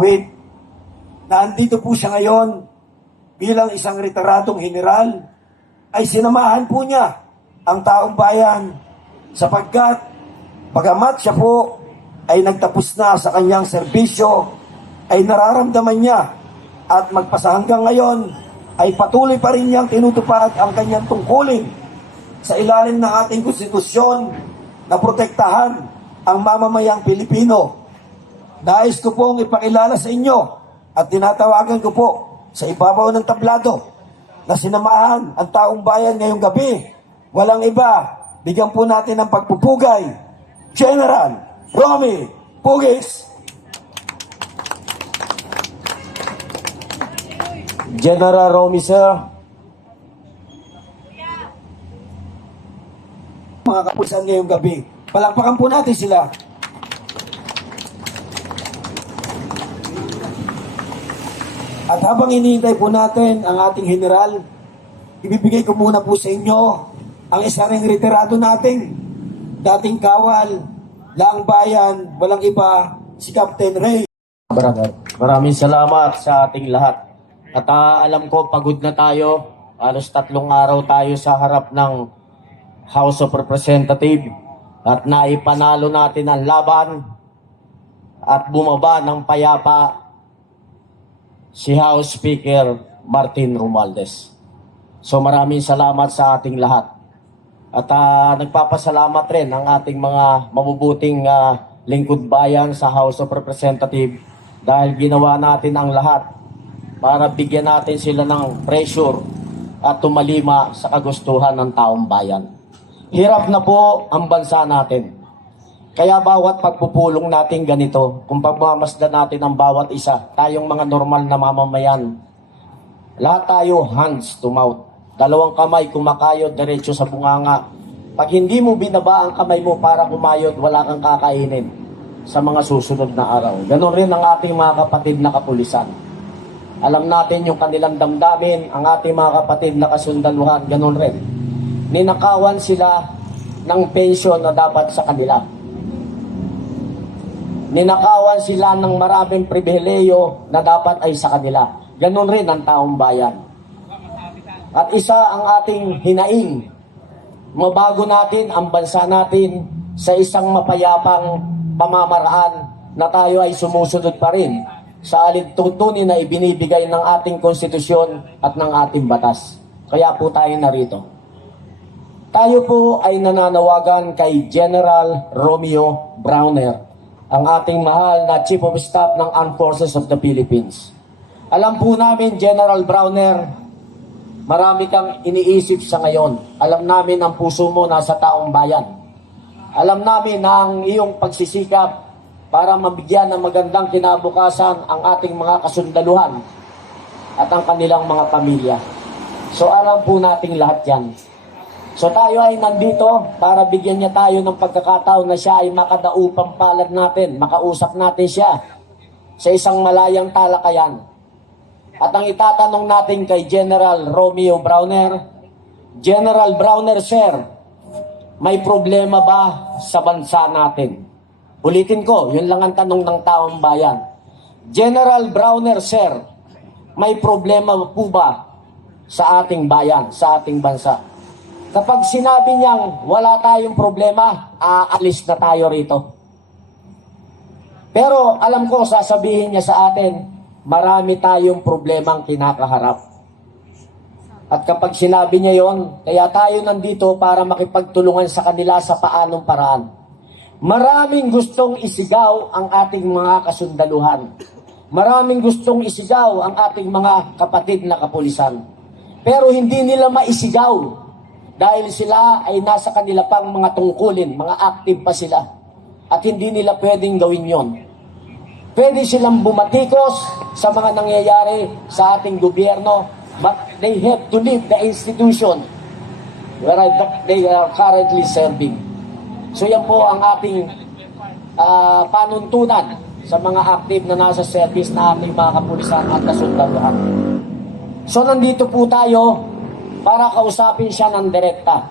Wait, na andito po siya ngayon bilang isang retiradong general, ay sinamahan po niya ang taong bayan sapagkat bagamat siya po ay nagtapos na sa kanyang serbisyo, ay nararamdaman niya at magpasa hanggang ngayon ay patuloy pa rin niyang tinutupad ang kanyang tungkulin sa ilalim ng ating konstitusyon na protektahan ang mamamayang Pilipino. Nais ko pong ipakilala sa inyo at tinatawagan ko po sa ibabaw ng tablado na sinamahan ang taong bayan ngayong gabi. Walang iba, bigyan po natin ng pagpupugay, General Romy Pugis. General Romy, sir. Mga kapulisan ngayong gabi, palakpakan po natin sila. At habang hinihintay po natin ang ating general, ibibigay ko muna po sa inyo ang isa ring retirado nating dating kawal, laang bayan, walang iba, si Captain Ray. Brother, maraming salamat sa ating lahat. At alam ko, pagod na tayo. Halos 3 araw tayo sa harap ng House of Representatives at naipanalo natin ang laban at bumaba ng payapa si House Speaker Martin Romualdez. So maraming salamat sa ating lahat. At nagpapasalamat rin ang ating mga mabubuting lingkod bayan sa House of Representatives dahil ginawa natin ang lahat para bigyan natin sila ng pressure at tumalima sa kagustuhan ng taong bayan. Hirap na po ang bansa natin. Kaya bawat pagpupulong natin ganito, kung pagmamasdan natin ang bawat isa, tayong mga normal na mamamayan, lahat tayo hands to mouth. 2 kamay kumakayod diretso sa bunganga. Pag hindi mo binaba ang kamay mo para kumayod, wala kang kakainin sa mga susunod na araw. Ganon rin ang ating mga kapatid na kapulisan. Alam natin yung kanilang damdamin, ang ating mga kapatid na kasundaluhan, ganon rin. Ninakawan sila ng pensyon na dapat sa kanila. Ninakawan sila ng maraming pribileyo na dapat ay sa kanila. Ganon rin ang taong bayan. At isa ang ating hinaing, mabago natin ang bansa natin sa isang mapayapang pamamaraan na tayo ay sumusunod pa rin sa alintuntunin na ibinibigay ng ating konstitusyon at ng ating batas. Kaya po tayo narito. Tayo po ay nananawagan kay General Romeo Browner, ang ating mahal na Chief of Staff ng Armed Forces of the Philippines. Alam po namin, General Browner, marami kang iniisip sa ngayon. Alam namin ang puso mo nasa taong bayan. Alam namin na ang iyong pagsisikap para mabigyan ng magandang kinabukasan ang ating mga kasundaluhan at ang kanilang mga pamilya. So alam po nating lahat yan. So tayo ay nandito para bigyan niya tayo ng pagkakataon na siya ay makadaupang palad natin, makausap natin siya sa isang malayang talakayan. At ang itatanong natin kay General Romeo Browner, General Browner, sir, may problema ba sa bansa natin? Ulitin ko, yun lang ang tanong ng taong bayan. General Browner, sir, may problema po ba sa ating bayan, sa ating bansa? Kapag sinabi niyang wala tayong problema, aalis na tayo rito. Pero alam ko, sasabihin niya sa atin, marami tayong problemang kinakaharap. At kapag sinabi niya yon, kaya tayo nandito para makipagtulungan sa kanila sa paanong paraan. Maraming gustong isigaw ang ating mga kasundaluhan. Maraming gustong isigaw ang ating mga kapatid na kapulisan. Pero hindi nila maisigaw dahil sila ay nasa kanila pang mga tungkulin, mga active pa sila. At hindi nila pwedeng gawin yon. Pwede silang bumatikos sa mga nangyayari sa ating gobyerno, but they have to leave the institution where they are currently serving. So yan po ang ating panuntunan sa mga active na nasa service na ating mga kapulisan at kasundaluhan. So nandito po tayo para kausapin siya ng direkta.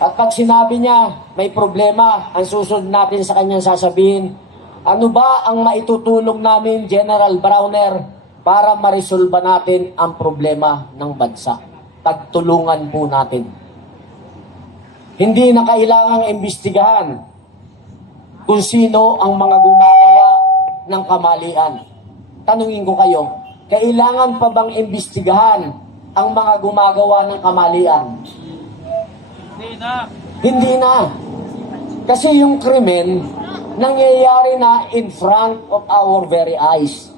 At pag sinabi niya may problema, ang susunod natin sa kanyang sasabihin, Ano ba ang maitutulong namin, General Browner, para maresolba natin ang problema ng bansa? Pagtulungan po natin. Hindi na kailangang imbestigahan kung sino ang mga gumagawa ng kamalian. Tanungin ko kayo, kailangan pa bang imbestigahan ang mga gumagawa ng kamalian? Hindi na. Kasi yung krimen, nangyayari na in front of our very eyes.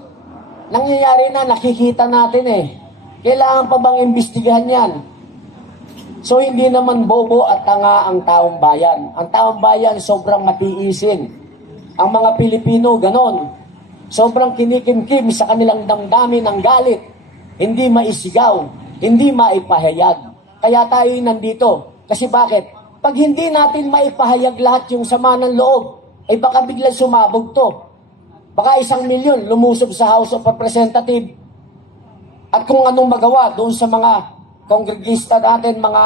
Nangyayari na, nakikita natin eh. Kailangan pa bang imbestigahan yan? So hindi naman bobo at tanga ang taong bayan. Ang taong bayan sobrang matiisin. Ang mga Pilipino ganon. Sobrang kinikimkim sa kanilang damdamin ng galit. Hindi maisigaw, hindi maipahayag. Kaya tayo nandito. Kasi bakit? Pag hindi natin maipahayag lahat yung sama ng loob, ay baka biglang sumabog to. Baka 1 milyon lumusob sa House of Representatives. At kung anong magawa doon sa mga kongregista natin, mga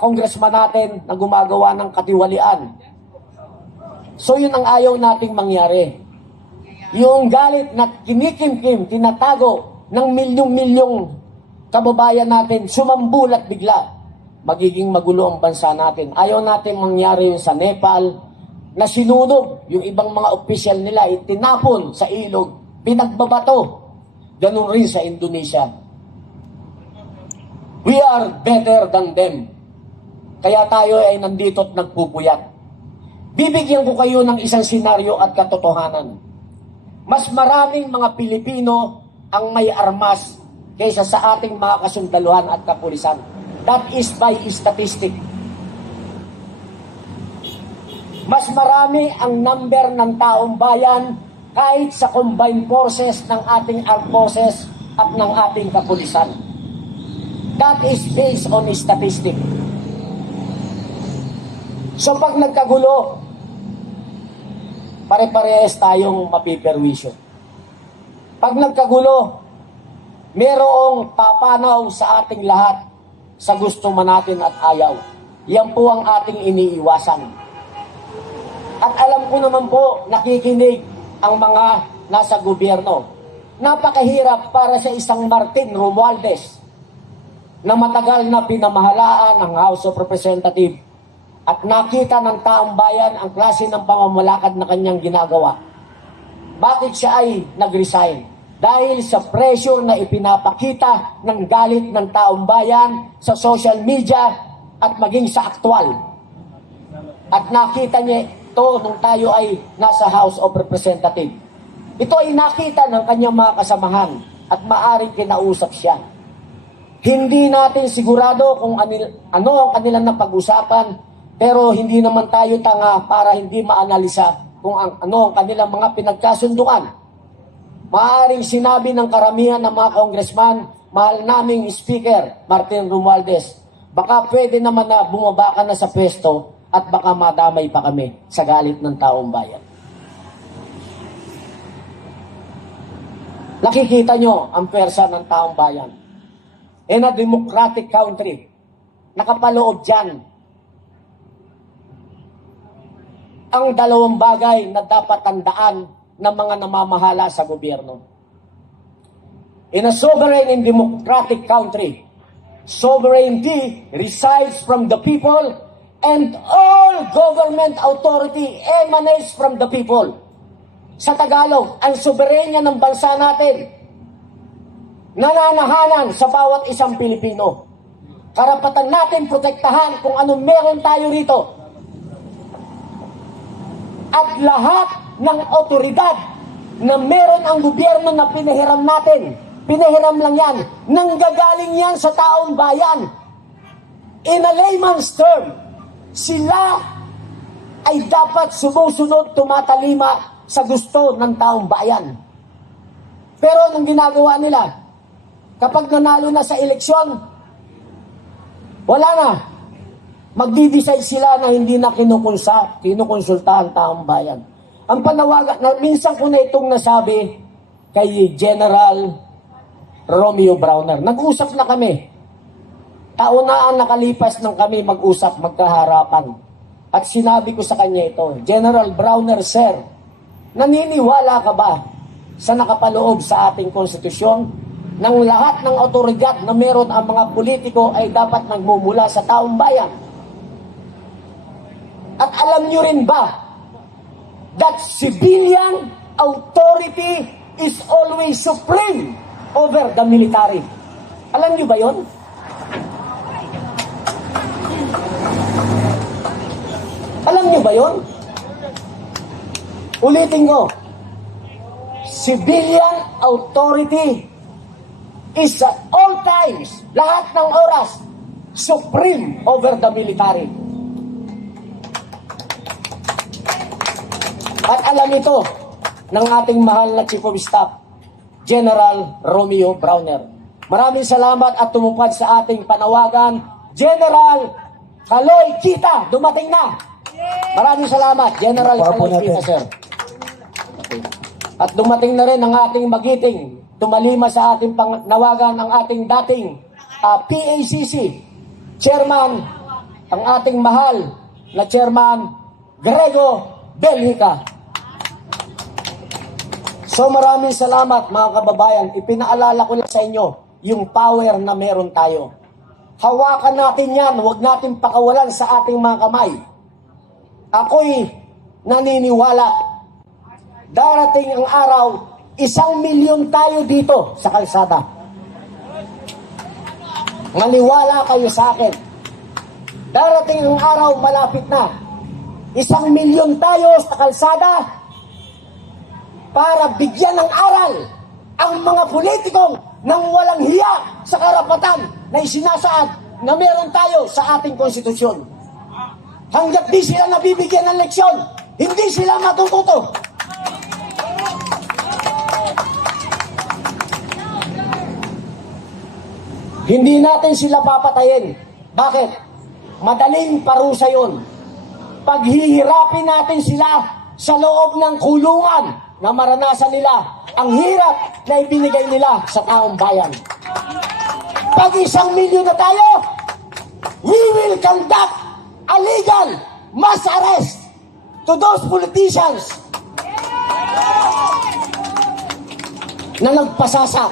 congressman natin na gumagawa ng katiwalian. So yun ang ayaw nating mangyari. Yung galit na kinikimkim, tinatago ng milyong-milyong kababayan natin, sumambulat bigla. Magiging magulo ang bansa natin. Ayaw natin mangyari yun sa Nepal, na sinunog yung ibang mga opisyal nila, itinapon sa ilog, pinagbabato. Ganun rin sa Indonesia. We are better than them. Kaya tayo ay nandito at nagpupuyat. Bibigyan ko kayo ng isang senaryo at katotohanan. Mas maraming mga Pilipino ang may armas kaysa sa ating mga kasundaluhan at kapulisan. That is by statistic. Mas marami ang number ng taong bayan kahit sa combined forces ng ating armed forces at ng ating kapulisan. That is based on statistic. So pag nagkagulo, pare-parehas tayong mapiperwisyo. Pag nagkagulo, merong papanaw sa ating lahat sa gusto man natin at ayaw. Yan po ang ating iniiwasan. At alam ko naman po, nakikinig ang mga nasa gobyerno. Napakahirap para sa isang Martin Romualdez na matagal na pinamahalaan ng House of Representatives at nakita ng taong bayan ang klase ng pamamalakad na kanyang ginagawa. Bakit siya ay nag-resign? Dahil sa pressure na ipinapakita ng galit ng taong bayan sa social media at maging sa aktwal. At nakita niya ito nung tayo ay nasa House of Representatives. Ito ay nakita ng kanyang mga kasamahan at maaring kinausap siya. Hindi natin sigurado kung ano ang kanilang napag-usapan, pero hindi naman tayo tanga para hindi maanalisa kung ano ang kanilang mga pinagkasunduan. Maaring sinabi ng karamihan ng mga congressman, mahal naming Speaker Martin Romualdez, baka pwede naman na bumaba ka na sa pwesto at baka madamay pa kami sa galit ng taong bayan. Nakikita nyo ang pwersa ng taong bayan. In a democratic country, nakapaloob dyan ang dalawang bagay na dapat tandaan ng mga namamahala sa gobyerno. In a sovereign and democratic country, sovereignty resides from the people and all government authority emanates from the people. Sa Tagalog, ang soberenya ng bansa natin nananahanan sa bawat isang Pilipino. Karapatan natin protektahan kung anong meron tayo rito. At lahat ng otoridad na meron ang gobyerno na pinahiram natin, pinahiram lang yan, nanggagaling yan sa taong bayan. In a layman's term, sila ay dapat sumusunod, tumatalima sa gusto ng taong bayan. Pero anong ginagawa nila? Kapag nanalo na sa eleksyon, wala na. Magdi-decide sila na hindi na kinukonsulta ang taong bayan. Ang panawagan, na minsan ko na itong nasabi kay General Romeo Browner. Nag-usap na kami. Taon na ang nakalipas ng kami mag-usap, magkaharapan. At sinabi ko sa kanya ito, General Browner, sir, Naniniwala ka ba sa nakapaloob sa ating konstitusyon ng lahat ng otoridad na meron ang mga politiko ay dapat nagmumula sa taong bayan? At alam nyo rin ba that civilian authority is always supreme over the military? Alam nyo ba yon? Alam nyo ba yon? Ulitin ko. Civilian authority is at all times, lahat ng oras, supreme over the military. At alam ito ng ating mahal na Chief of Staff, General Romeo Browner. Maraming salamat at tumupad sa ating panawagan. General Kaloy Kita, dumating na. Maraming salamat, General Kaloy Kita, sir. Okay. At dumating na rin ang ating magiting, tumalima sa ating panawagan ang ating dating PACC Chairman, ang ating mahal na Chairman Grego Belhica. So maraming salamat mga kababayan. Ipinaalala ko lang sa inyo yung power na meron tayo. Hawakan natin yan, huwag natin pakawalan sa ating mga kamay. Ako'y naniniwala, darating ang araw, 1,000,000 tayo dito sa kalsada. Maniwala kayo sa akin. Darating ang araw, malapit na. 1,000,000 tayo sa kalsada para bigyan ng aral ang mga politikong nang walang hiya sa karapatan na isinasaad na meron tayo sa ating konstitusyon. Hanggat di sila nabibigyan ng leksyon, hindi sila matututo. Hindi natin sila papatayin. Bakit? Madaling parusa yun. Paghihirapin natin sila sa loob ng kulungan na maranasan nila ang hirap na ibinigay nila sa taong bayan. Pag 1,000,000 na tayo, we will conduct a legal mass arrest to those politicians na nagpasasa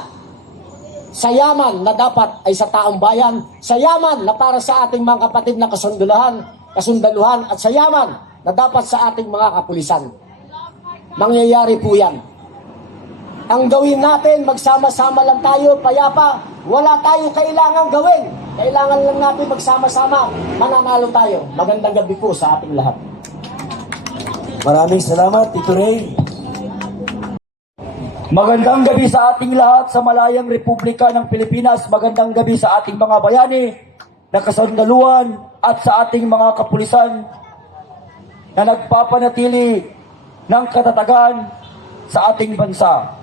sa yaman na dapat ay sa taong bayan, sa yaman na para sa ating mga kapatid na kasundaluhan at sa yaman na dapat sa ating mga kapulisan. Mangyayari po yan. Ang gawin natin, magsama-sama lang tayo, payapa, wala tayo kailangan gawin. Kailangan lang natin magsama-sama, mananalo tayo. Magandang gabi po sa ating lahat. Maraming salamat, Tito Ray. Magandang gabi sa ating lahat sa Malayang Republika ng Pilipinas. Magandang gabi sa ating mga bayani na kasandaluhan at sa ating mga kapulisan na nagpapanatili ng katatagan sa ating bansa.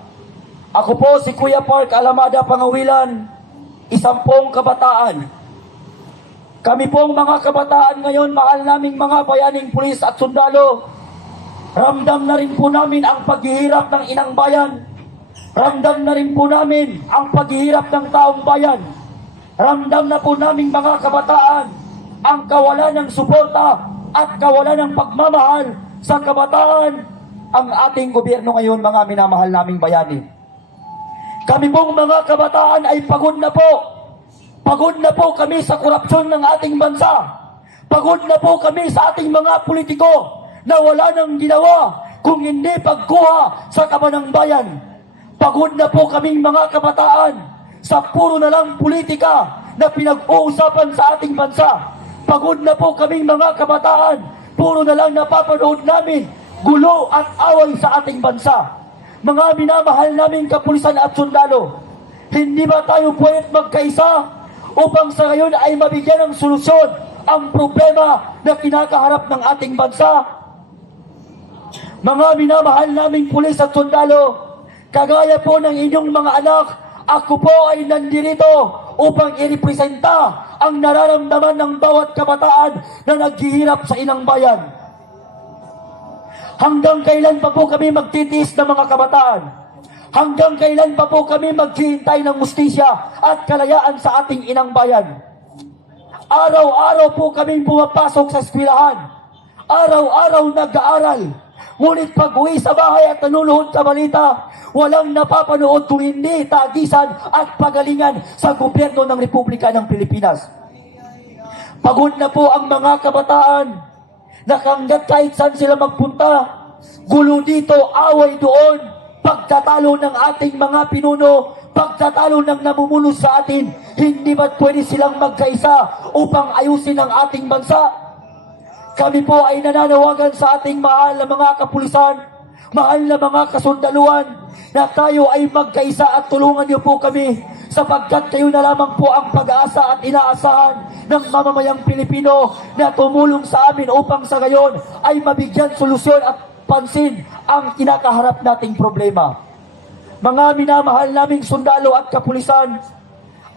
Ako po si Kuya Park Alamada Pangawilan, 10 kabataan. Kami pong mga kabataan ngayon, mahal naming mga bayaning pulis at sundalo, ramdam na rin po namin ang paghihirap ng inang bayan. Ramdam na rin po namin ang paghihirap ng taong bayan. Ramdam na po namin mga kabataan ang kawalan ng suporta at kawalan ng pagmamahal sa kabataan ang ating gobyerno ngayon, mga minamahal naming bayani. Kami pong mga kabataan ay pagod na po. Pagod na po kami sa korupsyon ng ating bansa. Pagod na po kami sa ating mga politiko na wala nang ginawa kung hindi pagkuha sa kaban ng bayan. Pagod na po kaming mga kabataan sa puro na lang politika na pinag-uusapan sa ating bansa. Pagod na po kaming mga kabataan, puro na lang napapanood namin gulo at away sa ating bansa. Mga minamahal naming kapulisan at sundalo, hindi ba tayo pwede magkaisa upang sa ngayon ay mabigyan ng solusyon ang problema na kinakaharap ng ating bansa? Mga minamahal naming pulis at sundalo, kagaya po ng inyong mga anak, ako po ay nandirito upang irepresenta ang nararamdaman ng bawat kabataan na naghihirap sa inang bayan. Hanggang kailan pa po kami magtitiis ng mga kabataan? Hanggang kailan pa po kami maghihintay ng mustisya at kalayaan sa ating inang bayan? Araw-araw po kami pumapasok sa eskwelahan. Araw-araw nag-aaral. Ngunit pag-uwi sa bahay at nanonood sa balita, walang napapanood kung hindi tagisan at pagalingan sa gobyerno ng Republika ng Pilipinas. Pagod na po ang mga kabataan. Nakanggat kahit saan sila magpunta. Gulo dito, away doon. Pagtatalo ng ating mga pinuno, pagtatalo ng namumuno sa atin, hindi ba't pwede silang magkaisa upang ayusin ang ating bansa? Kami po ay nananawagan sa ating mahal na mga kapulisan, mahal na mga kasundaluan, na tayo ay magkaisa at tulungan niyo po kami sapagkat kayo na lamang po ang pag-asa at inaasahan ng mamamayang Pilipino na tumulong sa amin upang sa gayon ay mabigyan solusyon at pansin ang kinakaharap nating problema. Mga minamahal naming sundalo at kapulisan,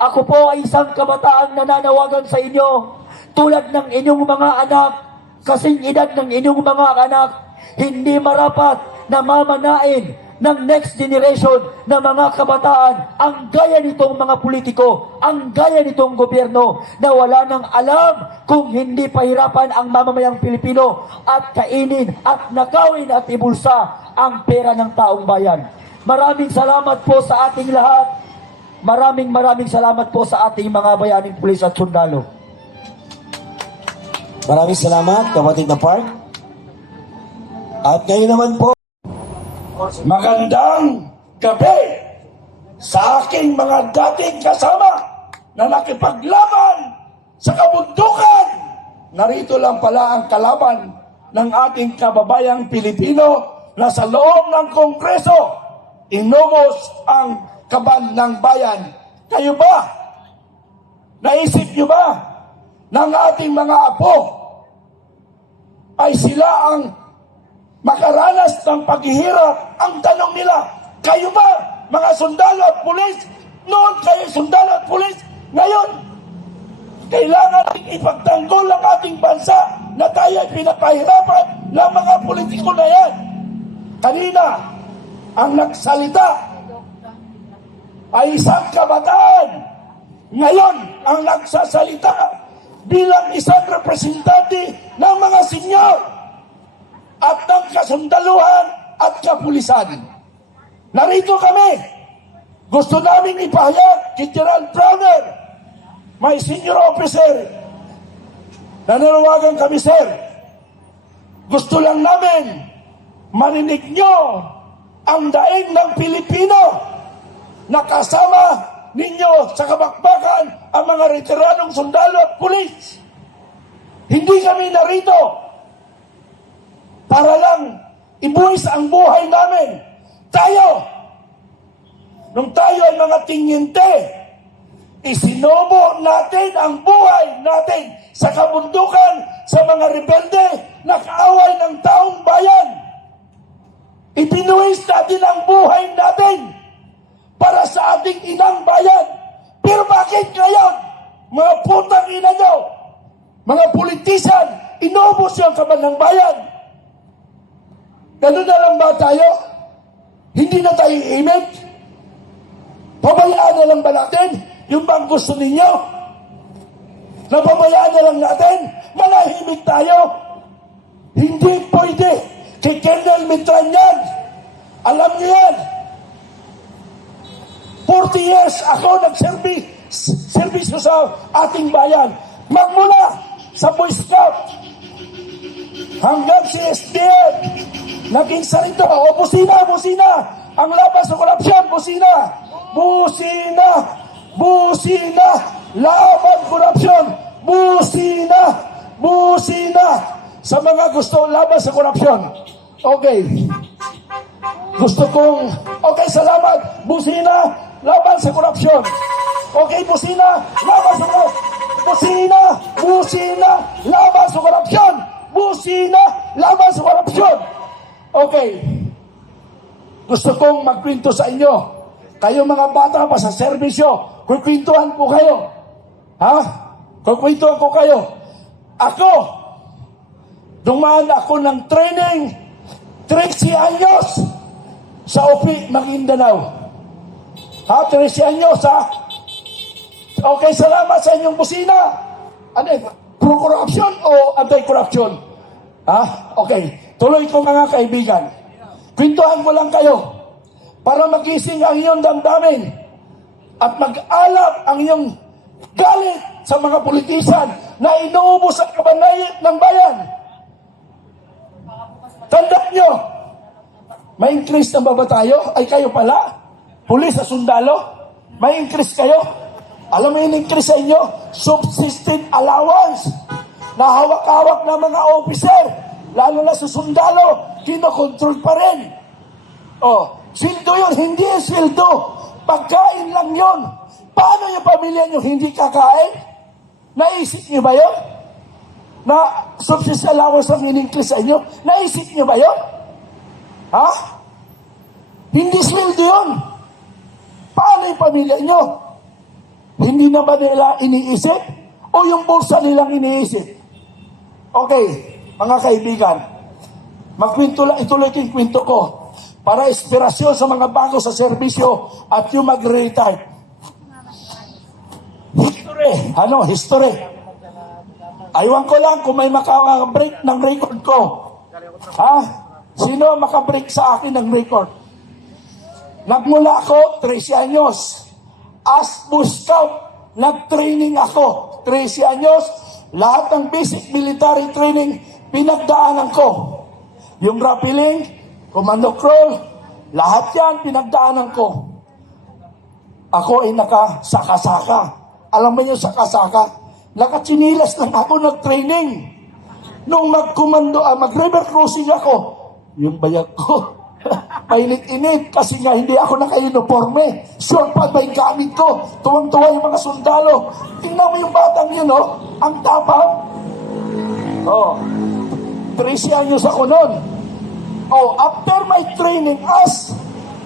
ako po ay isang kabataang nananawagan sa inyo tulad ng inyong mga anak, kasing edad ng inyong mga anak, hindi marapat na mamanain ng next generation na mga kabataan ang gaya nitong mga politiko, ang gaya nitong gobyerno na wala nang alam kung hindi pahirapan ang mamamayang Pilipino at kainin at nakawin at ibulsa ang pera ng taong bayan. Maraming salamat po sa ating lahat. Maraming salamat po sa ating mga bayaning pulis at sundalo. Maraming salamat, kapatid na Park. At ngayon naman po, magandang gabi sa aking mga dating kasama na nakipaglaban sa kabundukan. Narito lang pala ang kalaban ng ating kababayang Pilipino na sa loob ng Kongreso inubos ang kaban ng bayan. Kayo ba? Naisip nyo ba ng ating mga apo ay sila ang makaranas ng paghihirap? Ang tanong nila, kayo ba mga sundalo at pulis? Noon kayo sundalo at pulis, ngayon kailangan ipagtanggol ang ating bansa na tayo ay pinapahirapan ng mga politiko na yan. Kanina ang nagsalita ay isang kabataan, ngayon ang nagsasalita bilang isang representante ng mga senyor at ng kasundaluhan at kapulisan. Narito kami. Gusto namin ipahayag kay General Browner, may senior officer. Nananawagan kami, sir. Gusto lang namin marinig nyo ang daing ng Pilipino na kasama ninyo sa kabakbakan ang mga retiradong sundalo at pulis. Hindi kami narito para lang ibuwis ang buhay namin. Nung tayo ay mga tinyente, isinubo natin ang buhay natin sa kabundukan, sa mga rebelde na kaaway ng taong bayan. Ipinuwis natin ang buhay natin para sa ating inang bayan. Pero bakit ngayon, mga putang ina nyo, mga politisan, inubos yung kaban ng bayan? Ganun na lang ba tayo? Hindi na tayo image? Pabayaan na lang ba natin yung bang gusto ninyo? Napabayaan na lang natin? Manahimik tayo? Hindi pwede. Kay Colonel Mitran yan. Alam niyo yan. 40 years ako nagserbisyo sa ating bayan. Magmula sa Boy Scout hanggang si SDN. Naging salito. O busina. Ang laban sa korupsyon, busina. Laban korupsyon. Busina. Sa mga gusto laban sa korupsyon. Okay. Okay, salamat. Busina, laban sa korupsyon. Okay, busina, laban sa korupsyon. Busina, laban sa korupsyon. Busina, laban sa korupsyon. Okay. Gusto kong magkwento sa inyo. Kayo mga bata pa sa serbisyo, kukwentuhan ko kayo. Ha? Kukwentuhan ko kayo. Ako, dumaan ako ng training 13 anyos sa UP Maguindanao. Ha? 13 anyos, ha? Okay, salamat sa inyong busina. Ano, pro-corruption o anti-corruption? Ha? Okay. tuloy ko mga kaibigan. Kwentuhan ko lang kayo para magising ang iyong damdamin at mag-alap ang iyong galit sa mga politisan na inuubos ang kabanayad ng bayan. Tandaan nyo, may increase na ba tayo? Ay kayo pala? Pulis sa sundalo? May increase kayo? Alam mo yung increase sa inyo? Subsistence allowance na hawak-hawak na mga officer, lalo na sa sundalo, kinokontrol pa rin. Sildo yun, hindi yung sildo. Pagkain lang yun. Paano yung pamilya nyo hindi kakain? Naisip nyo ba yun? Na subsistence allowance ang in-increase sa inyo? Naisip nyo ba yun? Ha? Hindi sildo yun. Paano yung pamilya nyo? Hindi na ba nila iniisip? O yung bulsa nilang iniisip? Okay, mga kaibigan, ituloy ko yung kwento ko para inspirasyon sa mga bago sa serbisyo at yung mag-retire. History. Aywan ko lang kung may makabreak ng record ko. Ha? Sino makabreak sa akin ng record? Nagmula ako, 13 anyos. As Boy Scout, nag-training ako. 13 anyos, lahat ng basic military training, pinagdaanan ko. Yung rappelling, commando crawl, lahat yan, pinagdaanan ko. Ako ay nakasaka-saka. Alam mo yung saka-saka? Nakatsinilas lang ako nag-training. Nung mag-river crossing ako, yung bayag ko, mainit-init kasi nga hindi ako naka-uniforme. Short pad ba yung gamit ko? Tuwang-tuwa yung mga sundalo. Tingnan mo yung batang yun, ang tapang. 13 anyos ako nun. After my training as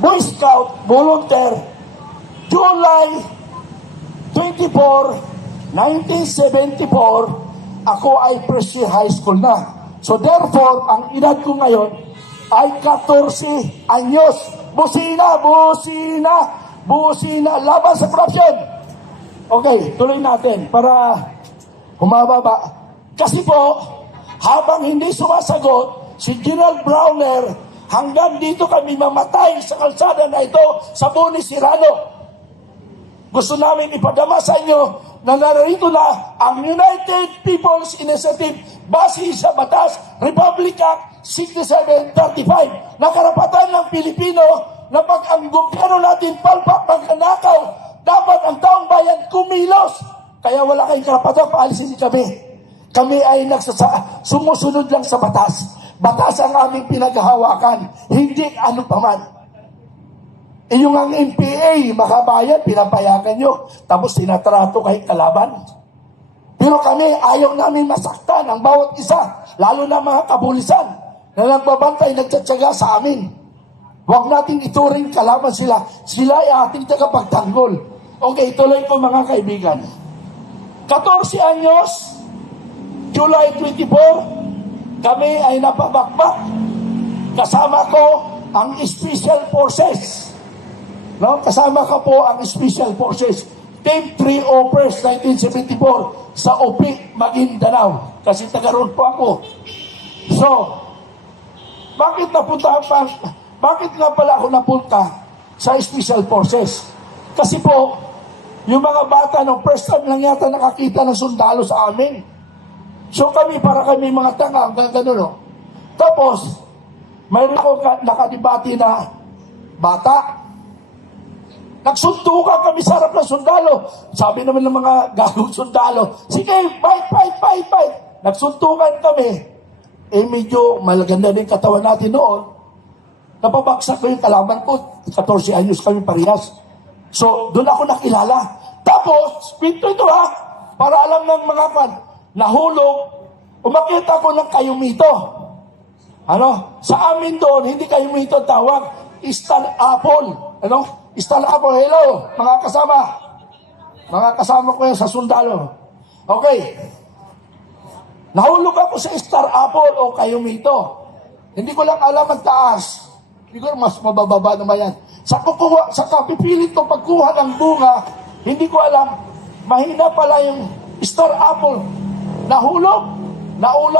Boy Scout volunteer, July 24, 1974, ako ay first year high school na. So therefore, ang edad ko ngayon ay 14 anyos. Busina, laban sa corruption. Okay, tuloy natin para humababa. Kasi po, habang hindi sumasagot si General Browner, hanggang dito kami mamatay sa kalsada na ito sa Boni Serrano. Gusto namin ipadama sa inyo na narito na ang United People's Initiative base sa batas Republic Act 6735 na karapatan ng Pilipino na pag ang gobyerno natin palpak magnanakaw, dapat ang taong bayan kumilos. Kaya wala kayong karapatan, paalisin kami. Kami ay sumusunod lang sa batas. Batas ang aming pinaghahawakan, hindi ano paman. Yung ang NPA, makabayan, pinapayagan nyo, tapos tinatrato kay kalaban. Pero kami, ayaw namin masaktan ang bawat isa, lalo na mga kabulisan na nagbabantay, nagtsatsaga sa amin. Huwag natin ituring kalaban sila. Sila ay ating tagapagtanggol. Okay, tuloy ko mga kaibigan. 14 anyos, July 24, kami ay napabakbak. Kasama ko ang Special Forces. Kasama ka po ang Special Forces. Team 3 Opers 1974 sa OPI, Maguindanao. Kasi taga roon po ako. So, bakit nga pala ako napunta sa Special Forces? Kasi po, yung mga bata nung first time lang yata nakakita ng sundalo sa amin. So kami, para kami mga tanga, hanggang gano'n. Tapos, mayroon ko nakadibati na bata. Nagsuntukan kami sa harap ng sundalo. Sabi naman ng mga gagong sundalo, sige, fight. Nagsuntukan kami. Medyo malaganda din katawan natin noon. Napabagsak ko yung kalaban ko. 14 anyos kami parehas. So, doon ako nakilala. Tapos, pinto ito para alam ng mga nahulog, umakit ako ng kayumito. Sa amin doon, hindi kayumito tawag, Star Apple. Star Apple, hello, mga kasama. Mga kasama ko yan sa sundalo. Okay. Nahulog ako sa Star Apple o kayumito. Hindi ko lang alam ang taas. Hindi ko mas mabababa naman yan. Sa kapipilit ko pagkuha ng bunga, hindi ko alam, mahina pala yung Star Apple. Nahulog, naula